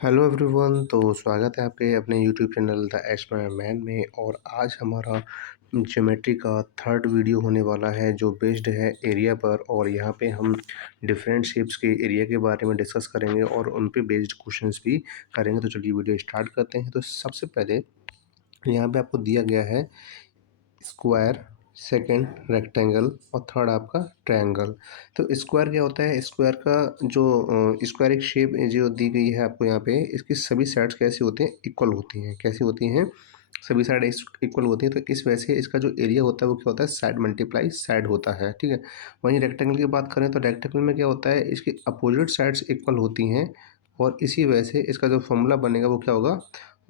Hello everyone. तो स्वागत है आपके अपने YouTube channel the explorer man में। और आज हमारा ज्योमेट्री का थर्ड वीडियो होने वाला है जो बेस्ड है एरिया पर। और यहाँ पे हम डिफरेंट शेप्स के एरिया के बारे में डिस्कस करेंगे और उन पे बेस्ड क्वेश्चंस भी करेंगे। तो चलिए वीडियो स्टार्ट करते हैं। तो सबसे पहले यहाँ पे आपको दिया गया है स्क्वायर, सेकंड रेक्टेंगल और थर्ड आपका ट्रायंगल। तो स्क्वायर क्या होता है? स्क्वायर का जो स्क्वायर एक शेप जो दी गई है आपको यहाँ पे, इसकी सभी साइड्स कैसी होती हैं? इक्वल होती हैं। कैसी होती हैं? सभी साइड इक्वल होती हैं। तो इस वजह से इसका जो एरिया होता है वो क्या होता है? साइड मल्टीप्लाई साइड होता है। ठीक है। वहीं रेक्टेंगल की बात करें तो रेक्टेंगल में क्या होता है? इसकी अपोजिट साइड्स इक्वल होती हैं और इसी वजह से इसका जो फॉर्मूला बनेगा वो क्या होगा?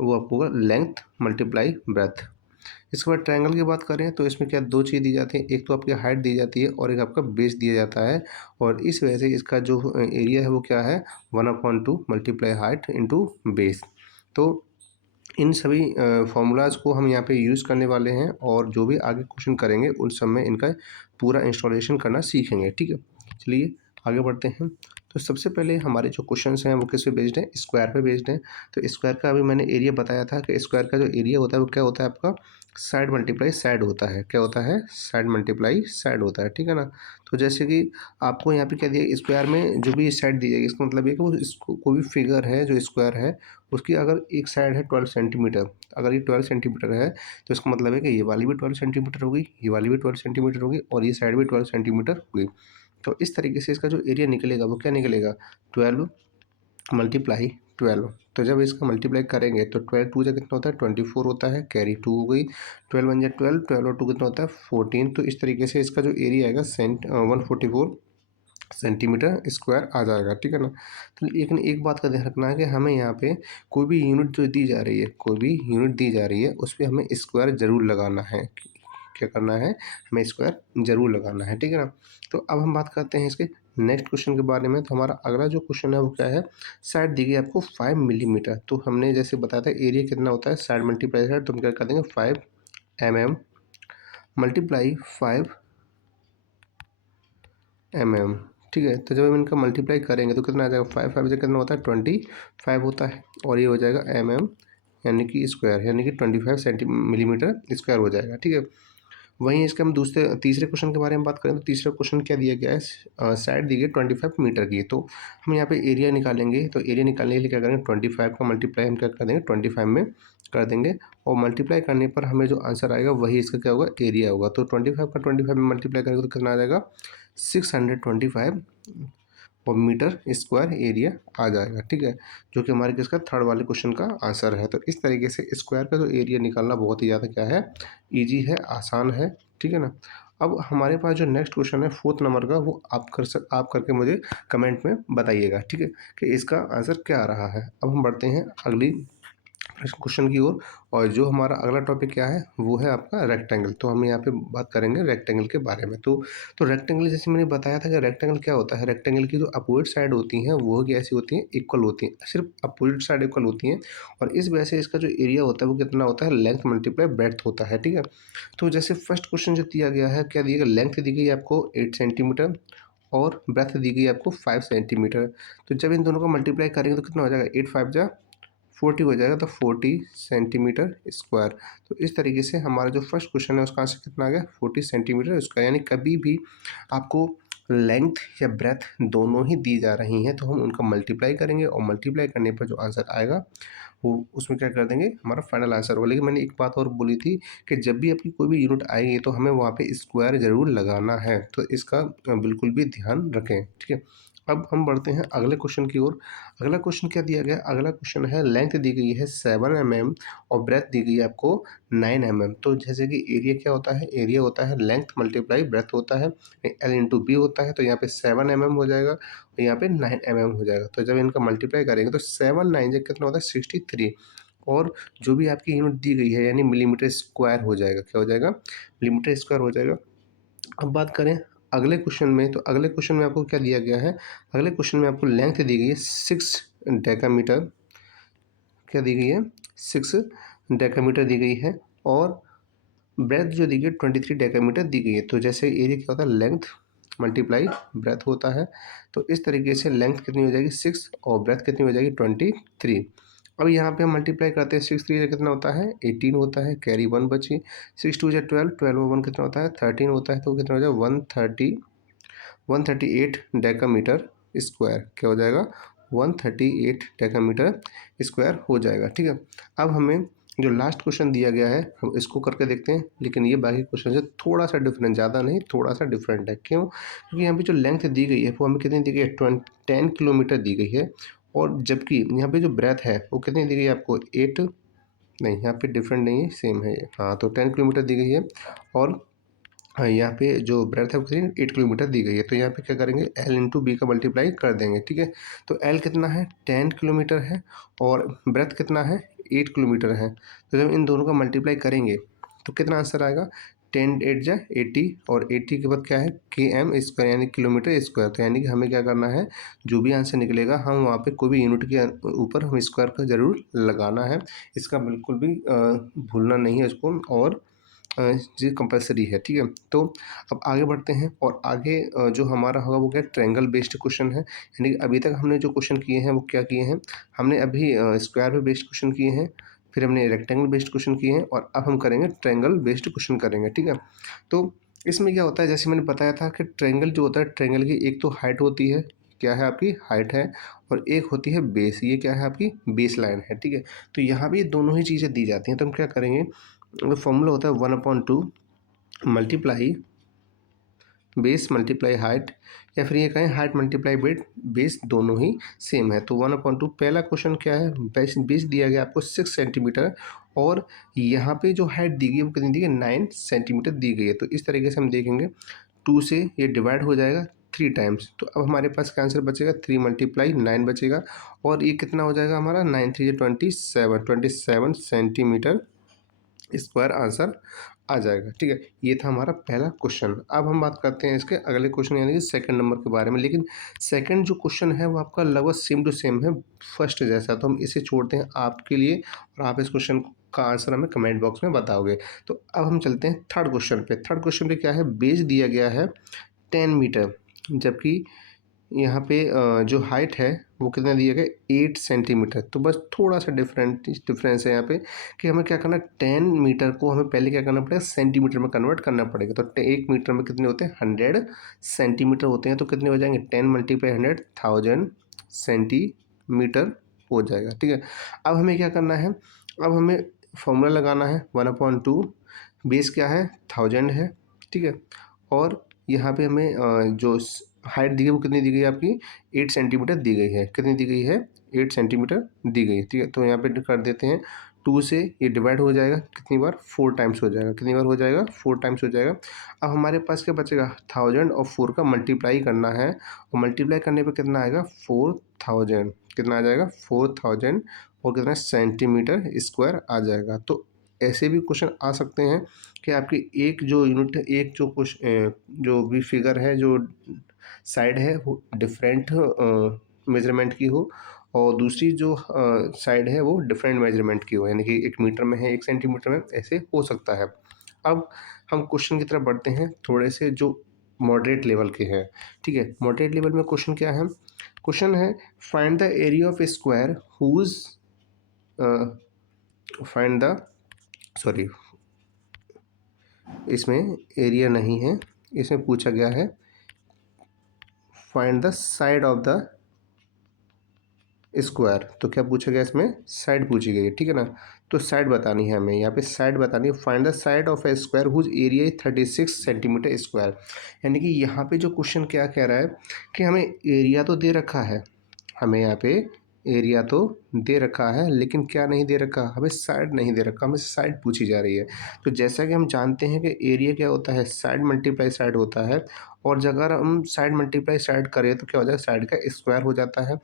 वो आपको होगा लेंथ मल्टीप्लाई ब्रेथ। इसके बाद ट्रायंगल की बात करें तो इसमें क्या दो चीज़ दी जाती है, एक तो आपकी हाइट दी जाती है और एक आपका बेस दिया जाता है। और इस वजह से इसका जो एरिया है वो क्या है? 1/2 मल्टीप्लाई हाइट इंटू बेस। तो इन सभी फार्मूलाज़ को हम यहाँ पे यूज़ करने वाले हैं और जो भी आगे क्वेश्चन करेंगे उन सब में इनका पूरा इंस्टॉलेशन करना सीखेंगे। ठीक है, चलिए आगे बढ़ते हैं। तो सबसे पहले हमारे जो क्वेश्चंस हैं वो किस पे बेस्ड हैं? स्क्वायर पे बेस्ड हैं। तो स्क्वायर का अभी मैंने एरिया बताया था कि स्क्वायर का जो एरिया होता है वो क्या होता है आपका? साइड मल्टीप्लाई साइड होता है। क्या होता है? साइड मल्टीप्लाई साइड होता है। ठीक है ना। तो जैसे कि आपको यहाँ पे क्या दिया, स्क्वायर में जो भी साइड दी जाएगी इसका मतलब ये कि वो इसको कोई भी फिगर है जो स्क्वायर है उसकी अगर एक साइड है 12 सेंटीमीटर, अगर ये 12 सेंटीमीटर है तो इसका मतलब है कि ये वाली भी 12 सेंटीमीटर होगी, ये वाली भी 12 सेंटीमीटर होगी और ये साइड भी 12 सेंटीमीटर होगी। तो इस तरीके से इसका जो एरिया निकलेगा वो क्या निकलेगा? 12 मल्टीप्लाई 12। तो जब इसका मल्टीप्लाई करेंगे तो 12 टू जा कितना होता है? 24 होता है, कैरी 2 हो गई, 12 वन जा 12, 12 और 2 कितना होता है? 14। तो इस तरीके से इसका जो एरिया आएगा 144 सेंटीमीटर स्क्वायर आ जाएगा। ठीक है ना। तो लेकिन एक बात का ध्यान रखना है कि हमें यहाँ पे कोई भी यूनिट जो दी जा रही है, कोई भी यूनिट दी जा रही है उस पर हमें स्क्वायर ज़रूर लगाना है। क्या करना है? हमें स्क्वायर ज़रूर लगाना है। ठीक है ना। तो अब हम बात करते हैं इसके नेक्स्ट क्वेश्चन के बारे में। तो हमारा अगला जो क्वेश्चन है वो क्या है? साइड दी गई आपको 5 मिलीमीटर। तो हमने जैसे बताया था एरिया कितना होता है? Side multiply side. तो हम क्या कर देंगे? 5 mm मल्टीप्लाई 5 mm। ठीक है। तो जब हम इनका मल्टीप्लाई करेंगे तो कितना आ जाएगा? 5 5 से कितना होता है? 25 होता है और ये हो जाएगा mm यानी कि स्क्वायर, यानी कि 25 मिलीमीटर स्क्वायर हो जाएगा। ठीक है। वहीं इसके हम दूसरे तीसरे क्वेश्चन के बारे में बात करें तो तीसरा क्वेश्चन क्या दिया गया है? साइड दी गई 25 मीटर की। तो हम यहाँ पे एरिया निकालेंगे। तो एरिया निकालने के लिए क्या करेंगे? 25 का मल्टीप्लाई हम क्या कर देंगे? 25 में कर देंगे और मल्टीप्लाई करने पर हमें जो आंसर आएगा वही इसका क्या होगा? एरिया होगा। तो 25 का 25 में मल्टीप्लाई करेंगे तो कितना आ जाएगा? 625 और मीटर स्क्वायर एरिया आ जाएगा। ठीक है, जो कि हमारे किसका थर्ड वाले क्वेश्चन का आंसर है। तो इस तरीके से स्क्वायर का जो एरिया निकालना बहुत ही ज़्यादा क्या है? ईजी है, आसान है। ठीक है ना। अब हमारे पास जो नेक्स्ट क्वेश्चन है फोर्थ नंबर का, वो आप करके मुझे कमेंट में बताइएगा। ठीक है, कि इसका आंसर क्या आ रहा है। अब हम बढ़ते हैं अगली क्वेश्चन की ओर। और जो हमारा अगला टॉपिक क्या है वो है आपका रेक्टेंगल। तो हम यहाँ पे बात करेंगे रेक्टेंगल के बारे में। तो रेक्टेंगल जैसे मैंने बताया था कि रेक्टेंगल क्या होता है? रेक्टेंगल की जो अपोजिट साइड होती हैं वो कैसी होती हैं? इक्वल होती हैं। सिर्फ अपोजिट साइड इक्वल होती हैं और इस वजह से इसका जो एरिया होता है वो कितना होता है? लेंथ मल्टीप्लाई ब्रेड्थ होता है। ठीक है। तो जैसे फर्स्ट क्वेश्चन जो दिया गया है, क्या दिया गया? लेंथ दी गई आपको 8 सेंटीमीटर और ब्रेथ दी गई आपको 5 सेंटीमीटर। तो जब इन दोनों को मल्टीप्लाई करेंगे तो कितना हो जाएगा? 8 5 जा 40 हो जाएगा। तो 40 सेंटीमीटर स्क्वायर। तो इस तरीके से हमारा जो फर्स्ट क्वेश्चन है उसका आंसर कितना आ गया? 40 सेंटीमीटर स्क्वायर। यानी कभी भी आपको लेंथ या ब्रेथ दोनों ही दी जा रही हैं तो हम उनका मल्टीप्लाई करेंगे और मल्टीप्लाई करने पर जो आंसर आएगा वो उसमें क्या कर देंगे? हमारा फाइनल आंसर होगा। लेकिन मैंने एक बात और बोली थी कि जब भी आपकी कोई भी यूनिट आएगी तो हमें वहाँ पे स्क्वायर ज़रूर लगाना है। तो इसका बिल्कुल भी ध्यान रखें। ठीक है। अब हम बढ़ते हैं अगले क्वेश्चन की ओर। अगला क्वेश्चन क्या दिया गया? अगला क्वेश्चन है लेंथ दी गई है 7 mm और ब्रेथ दी गई है आपको 9 mm। तो जैसे कि एरिया क्या होता है? एरिया होता है लेंथ मल्टीप्लाई ब्रेथ होता है, एल इंटू बी होता है। तो यहाँ पे 7 mm हो जाएगा और यहाँ पे 9 mm हो जाएगा। तो जब इनका मल्टीप्लाई करेंगे तो 7 9 जो कितना होता है? 63। और जो भी आपकी यूनिट दी गई है यानी मिलीमीटर स्क्वायर हो जाएगा। क्या हो जाएगा? मिलीमीटर स्क्वायर हो जाएगा। अब बात करें अगले क्वेश्चन में। तो अगले क्वेश्चन में आपको क्या दिया गया है? अगले क्वेश्चन में आपको लेंथ दी गई है 6 डेकामीटर। क्या दी गई है? 6 डेकामीटर दी गई है और ब्रेथ जो दी गई है 23 डेकामीटर दी गई है। तो जैसे एरिया क्या होता है? लेंथ मल्टीप्लाई ब्रेथ होता है। तो इस तरीके से लेंथ कितनी हो जाएगी 6 और ब्रेथ कितनी हो जाएगी 23। अब यहाँ पे हम मल्टीप्लाई करते हैं 6 3 से कितना होता है 18 होता है, कैरी 1 बची, 6 2 12, 12 और 1 कितना होता है 13 होता है, तो कितना हो जाएगा 138 डेकामीटर स्क्वायर, क्या हो जाएगा 138 डेकामीटर स्क्वायर हो जाएगा। ठीक है, अब हमें जो लास्ट क्वेश्चन दिया गया है हम इसको करके देखते हैं, लेकिन ये बाकी क्वेश्चन से थोड़ा सा डिफरेंट, ज़्यादा नहीं थोड़ा सा डिफरेंट है। क्यों? क्योंकि यहाँ पे जो लेंथ दी गई है वो हमें कितनी दी गई है 10 किलोमीटर दी गई है, और जबकि यहाँ पे जो ब्रेथ है वो कितनी दी गई है आपको 8, नहीं यहाँ पे डिफरेंट नहीं है, सेम है ये, हाँ तो 10 किलोमीटर दी गई है, और हाँ यहाँ पे जो ब्रेथ है वो कितनी 8 किलोमीटर दी गई है। तो यहाँ पे क्या करेंगे L इंटू बी का मल्टीप्लाई कर देंगे। ठीक है, तो L कितना है 10 किलोमीटर है और ब्रेथ कितना है 8 किलोमीटर है। तो जब इन दोनों का मल्टीप्लाई करेंगे तो कितना आंसर आएगा 10 8 जा 80, और 80 के बाद क्या है km स्क्वायर यानी किलोमीटर स्क्वायर। तो यानी कि हमें क्या करना है, जो भी आंसर निकलेगा हम वहाँ पे कोई भी यूनिट के ऊपर हम स्क्वायर का ज़रूर लगाना है, इसका बिल्कुल भी भूलना नहीं है इसको, और ये कंपलसरी है। ठीक है, तो अब आगे बढ़ते हैं, और आगे जो हमारा होगा वो क्या ट्रायंगल बेस्ड क्वेश्चन है। यानी कि अभी तक हमने जो क्वेश्चन किए हैं वो क्या किए हैं, हमने अभी स्क्वायर पे बेस्ड क्वेश्चन किए हैं, फिर हमने रेक्टेंगल बेस्ड क्वेश्चन किए हैं, और अब हम करेंगे ट्रायंगल बेस्ड क्वेश्चन करेंगे। ठीक है, तो इसमें क्या होता है, जैसे मैंने बताया था कि ट्रायंगल जो होता है, ट्रायंगल की एक तो हाइट होती है, क्या है आपकी हाइट है, और एक होती है बेस, ये क्या है आपकी बेस लाइन है। ठीक है, तो यहाँ भी दोनों ही चीज़ें दी जाती हैं। तो हम क्या करेंगे, तो फॉर्मूला होता है 1/2 मल्टीप्लाई बेस मल्टीप्लाई हाइट, या फिर ये कहें हाइट मल्टीप्लाई बेस, दोनों ही सेम है। तो 1/2 पहला क्वेश्चन क्या है, बेस दिया गया आपको 6 सेंटीमीटर, और यहाँ पे जो हाइट दी गई है वो कितनी दी गई 9 सेंटीमीटर दी गई है। तो इस तरीके से हम देखेंगे 2 से ये डिवाइड हो जाएगा 3 टाइम्स, तो अब हमारे पास क्या आंसर बचेगा 3 मल्टीप्लाई 9 बचेगा, और ये कितना हो जाएगा हमारा 9 3 27 सेंटीमीटर स्क्वायर आंसर आ जाएगा। ठीक है, ये था हमारा पहला क्वेश्चन। अब हम बात करते हैं इसके अगले क्वेश्चन यानी कि सेकंड नंबर के बारे में, लेकिन सेकंड जो क्वेश्चन है वो आपका लगभग सेम टू सेम है फर्स्ट जैसा, तो हम इसे छोड़ते हैं आपके लिए, और आप इस क्वेश्चन का आंसर हमें कमेंट बॉक्स में बताओगे। तो अब हम चलते हैं थर्ड क्वेश्चन पे। थर्ड क्वेश्चन पे क्या है, बेस दिया गया है 10 मीटर, जबकि यहाँ पे जो हाइट है वो कितना दिया गया 8 सेंटीमीटर। तो बस थोड़ा सा डिफरेंस है यहाँ पे, कि हमें क्या करना है 10 मीटर को हमें पहले क्या करना पड़ेगा सेंटीमीटर में कन्वर्ट करना पड़ेगा। तो 1 मीटर में कितने होते हैं 100 सेंटीमीटर होते हैं, तो कितने हो जाएंगे 10 मल्टीप्लाई 100 1000 सेंटीमीटर हो जाएगा। ठीक है, अब हमें क्या करना है, अब हमें फॉर्मूला लगाना है 1/2, बेस क्या है 1000 है। ठीक है, और यहाँ पे हमें जो हाइट दी गई वो कितनी दी गई है आपकी 8 सेंटीमीटर दी गई है, कितनी दी गई है 8 सेंटीमीटर दी गई है। ठीक है, तो यहाँ पे कर देते हैं 2 से ये डिवाइड हो जाएगा कितनी बार 4 टाइम्स हो जाएगा, कितनी बार हो जाएगा 4 टाइम्स हो जाएगा। अब हमारे पास क्या बचेगा 1000 और 4 का मल्टीप्लाई करना है, और मल्टीप्लाई करने पे कितना आएगा 4000, कितना आ जाएगा 4000, और कितना सेंटीमीटर स्क्वायर आ जाएगा। तो ऐसे भी क्वेश्चन आ सकते हैं कि आपकी एक जो यूनिट एक जो क्वेश्चन जो भी फिगर है जो साइड है वो डिफरेंट मेजरमेंट की हो, और दूसरी जो साइड है वो डिफरेंट मेजरमेंट की हो, यानी कि 1 मीटर में है 1 सेंटीमीटर में, ऐसे हो सकता है। अब हम क्वेश्चन की तरफ बढ़ते हैं थोड़े से जो मॉडरेट लेवल के हैं। ठीक है, मॉडरेट लेवल में क्वेश्चन क्या है, क्वेश्चन है find the area of a square whose find the sorry इसमें एरिया नहीं है, इसमें पूछा गया है find the side of the square. तो क्या पूछा गया इसमें साइड पूछी गई है। ठीक है ना, तो साइड बतानी है हमें, यहाँ पे साइड बतानी है, find the side of a square whose area is 36 centimetre square. यानी कि यहाँ पे जो क्वेश्चन क्या कह रहा है कि हमें एरिया तो दे रखा है, हमें यहाँ पे एरिया तो दे रखा है, लेकिन क्या नहीं दे रखा, हमें साइड नहीं दे रखा, हमें साइड पूछी जा रही है। तो जैसा कि हम जानते हैं कि एरिया क्या होता है साइड मल्टीप्लाई साइड होता है, और अगर हम साइड मल्टीप्लाई साइड करें तो क्या हो जाएगा साइड का स्क्वायर हो जाता है।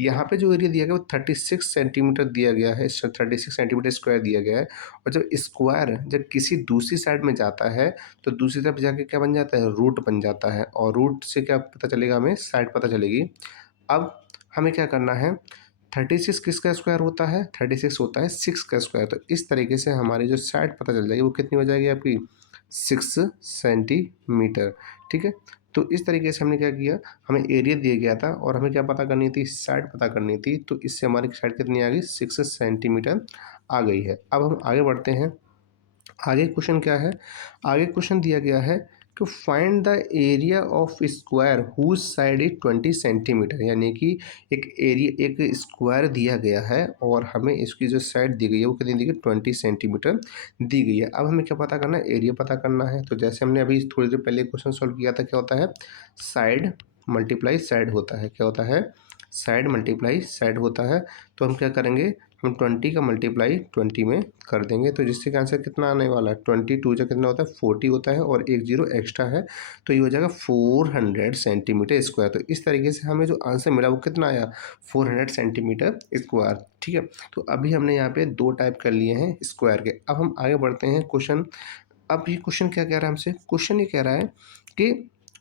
यहाँ पे जो एरिया दिया गया वो 36 सेंटीमीटर दिया गया है, 36 सेंटीमीटर स्क्वायर दिया गया है, और जब स्क्वायर जब किसी दूसरी साइड में जाता है तो दूसरी तरफ जाके क्या बन जाता है रूट बन जाता है, और रूट से क्या पता चलेगा हमें साइड पता चलेगी। अब हमें क्या करना है 36 किसका स्क्वायर होता है 36 होता है 6 का स्क्वायर, तो इस तरीके से हमारी जो साइड पता चल जाएगी वो कितनी हो जाएगी आपकी 6 सेंटीमीटर। ठीक है, तो इस तरीके से हमने क्या किया, हमें एरिया दिया गया था और हमें क्या पता करनी थी, साइड पता करनी थी। तो इससे हमारी साइड कितनी आ गई, 6 सेंटीमीटर आ गई है। अब हम आगे बढ़ते हैं। आगे क्वेश्चन क्या है, आगे क्वेश्चन दिया गया है कि find the area of square whose side is 20 centimetre, यानी कि एक एरिया, एक स्क्वायर दिया गया है और हमें इसकी जो साइड दी गई है वो कितनी दी गई, 20 सेंटीमीटर दी गई है। अब हमें क्या पता करना है, एरिया पता करना है। तो जैसे हमने अभी थोड़ी देर पहले क्वेश्चन सॉल्व किया था, क्या होता है, साइड मल्टीप्लाई साइड होता है, क्या होता है, साइड मल्टीप्लाई साइड होता है। तो हम क्या करेंगे, हम 20 का मल्टीप्लाई 20 में कर देंगे, तो जिससे कि आंसर कितना आने वाला है, 22 जो कितना होता है, 40 होता है और एक जीरो एक्स्ट्रा है, तो ये हो जाएगा 400 सेंटीमीटर स्क्वायर। तो इस तरीके से हमें जो आंसर मिला वो कितना आया, 400 सेंटीमीटर स्क्वायर। ठीक है, तो अभी हमने यहाँ पे 2 टाइप कर लिए हैं स्क्वायर के। अब हम आगे बढ़ते हैं क्वेश्चन। अब ये क्वेश्चन क्या कह रहा है हमसे, क्वेश्चन ये कह रहा है कि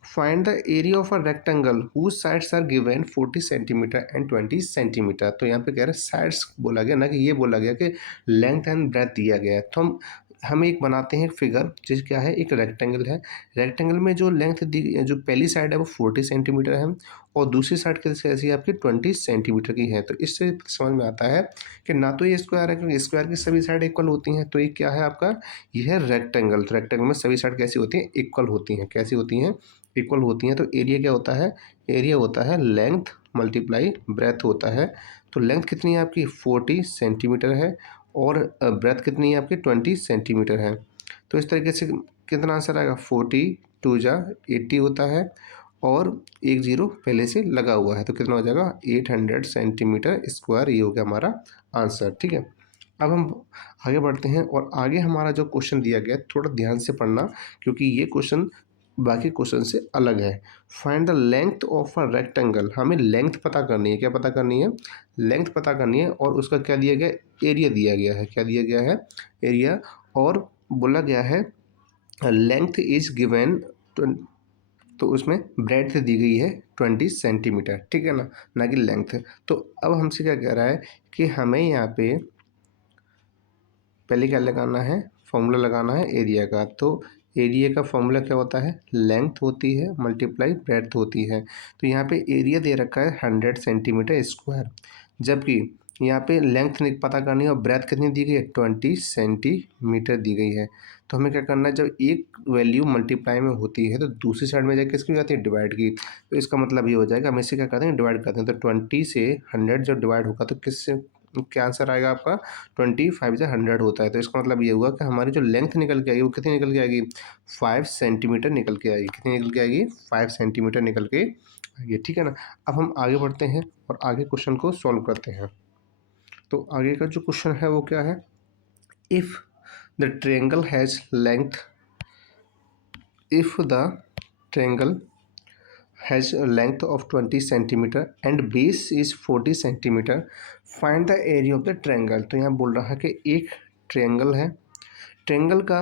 find the area of a rectangle whose sides are given 40 centimetre and 20 centimetre. तो यहाँ पे कह रहा है साइड्स बोला गया ना, कि ये बोला गया कि लेंथ एंड ब्रेथ दिया गया है। तो हम एक बनाते हैं फिगर, जिस क्या है, एक रेक्टेंगल है। रेक्टेंगल में जो लेंथ दी, जो पहली साइड है वो 40 सेंटीमीटर है और दूसरी साइड कैसी आपकी 20 सेंटीमीटर की है। तो इससे समझ में आता है कि ना तो ये स्क्वायर है, क्योंकि स्क्वायर की सभी साइड इक्वल होती हैं। तो ये क्या है आपका, यह है रेक्टेंगल। रेक्टेंगल में सभी साइड कैसी होती हैं, इक्वल होती हैं। कैसी होती हैं, इक्वल होती हैं। तो एरिया क्या होता है, एरिया होता है लेंथ मल्टीप्लाई ब्रेथ होता है। तो लेंथ कितनी है आपकी, 40 सेंटीमीटर है और ब्रेथ कितनी है आपकी, 20 सेंटीमीटर है। तो इस तरीके से कितना आंसर आएगा, 40 2 जा 80 होता है और एक जीरो पहले से लगा हुआ है, तो कितना हो जाएगा, 800 सेंटीमीटर स्क्वायर। ये हो गया हमारा आंसर। ठीक है, अब हम आगे बढ़ते हैं और आगे हमारा जो क्वेश्चन दिया गया है, थोड़ा ध्यान से पढ़ना, क्योंकि ये क्वेश्चन बाकी क्वेश्चन से अलग है। Find the length of a rectangle, हमें लेंथ पता करनी है। क्या पता करनी है, लेंथ पता करनी है और उसका क्या दिया गया, एरिया दिया गया है। क्या दिया गया है, एरिया। और बोला गया है लेंथ इज गिवन, तो उसमें ब्रेड्थ दी गई है 20 सेंटीमीटर। ठीक है ना कि लेंथ। तो अब हमसे क्या कह रहा है कि हमें यहाँ पे पहले क्या लगाना है, फॉर्मूला लगाना है एरिया का। तो एरिया का फॉर्मूला क्या होता है, लेंथ होती है मल्टीप्लाई ब्रेड्थ होती है। तो यहाँ पे एरिया दे रखा है 100 सेंटीमीटर स्क्वायर, जबकि यहाँ पे लेंथ पता करनी है और ब्रेथ कितनी दी गई है, 20 सेंटीमीटर दी गई है। तो हमें क्या करना है, जब एक वैल्यू मल्टीप्लाई में होती है तो दूसरी साइड में जाकर किसकी हो जाती है, डिवाइड की। तो इसका मतलब ये हो जाएगा, हम इसे क्या करते हैं, डिवाइड करते हैं। तो 20 से 100 जब डिवाइड होगा तो किससे क्या आंसर आएगा आपका, 25 से 100 होता है। तो इसका मतलब ये हुआ कि हमारी जो लेंथ निकल के आएगी वो कितनी निकल के आएगी, 5 सेंटीमीटर निकल के आएगी। कितनी निकल के आएगी, 5 सेंटीमीटर निकल के आएगी। ठीक है ना। अब हम आगे बढ़ते हैं और आगे क्वेश्चन को सॉल्व करते हैं। तो आगे का जो क्वेश्चन है वो क्या है, if the triangle has length, if the triangle has a length of 20 centimetre and base is 40 centimetre, find the area of the triangle. तो यहाँ बोल रहा है कि एक ट्रायंगल है, ट्रायंगल का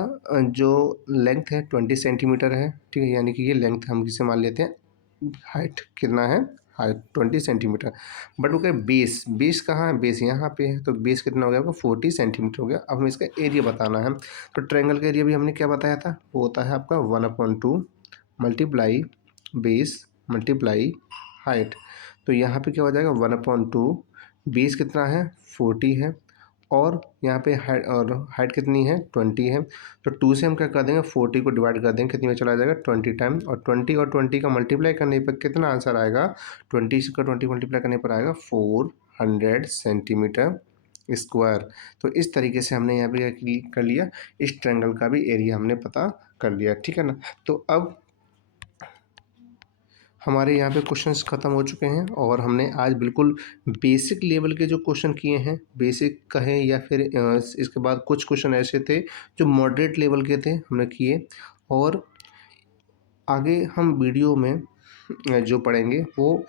जो लेंथ है 20 सेंटीमीटर है। ठीक है, यानी कि ये लेंथ हम किसे मान लेते हैं, हाइट कितना है, हाइट 20 सेंटीमीटर। बट वो क्या, बेस, बेस कहाँ है, बेस यहाँ पे है। तो बेस कितना हो गया आपका, 40 सेंटीमीटर हो गया। अब हमें इसका एरिया बताना है। तो ट्रायंगल का एरिया भी हमने क्या बताया था, वो होता है आपका 1/2 मल्टीप्लाई बेस मल्टीप्लाई हाइट। तो यहाँ पे क्या हो जाएगा, 1/2, बेस कितना है, 40 है और यहाँ पे हाइट, और हाइट कितनी है, 20 है। तो 2 से हम क्या कर देंगे, 40 को डिवाइड कर देंगे, कितनी में चला जाएगा, 20 टाइम। और 20 का मल्टीप्लाई करने पर कितना आंसर आएगा, 20 का 20 मल्टीप्लाई करने पर आएगा 400 सेंटीमीटर स्क्वायर। तो इस तरीके से हमने यहाँ पे क्या कर लिया, इस ट्रायंगल का भी एरिया हमने पता कर लिया। ठीक है ना। तो अब हमारे यहाँ पे क्वेश्चंस ख़त्म हो चुके हैं और हमने आज बिल्कुल बेसिक लेवल के जो क्वेश्चन किए हैं, बेसिक कहें या फिर इसके बाद कुछ क्वेश्चन ऐसे थे जो मॉडरेट लेवल के थे, हमने किए। और आगे हम वीडियो में जो पढ़ेंगे वो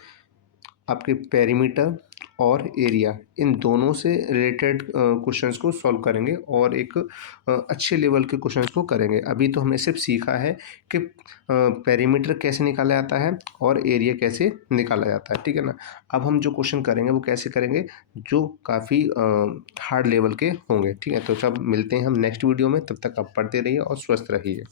आपके पेरीमीटर और एरिया, इन दोनों से रिलेटेड क्वेश्चंस को सॉल्व करेंगे और एक अच्छे लेवल के क्वेश्चंस को करेंगे। अभी तो हमने सिर्फ सीखा है कि पेरीमीटर कैसे निकाला जाता है और एरिया कैसे निकाला जाता है। ठीक है ना। अब हम जो क्वेश्चन करेंगे वो कैसे करेंगे, जो काफ़ी हार्ड लेवल के होंगे। ठीक है, तो सब मिलते हैं हम नेक्स्ट वीडियो में। तब तक आप पढ़ते रहिए और स्वस्थ रहिए।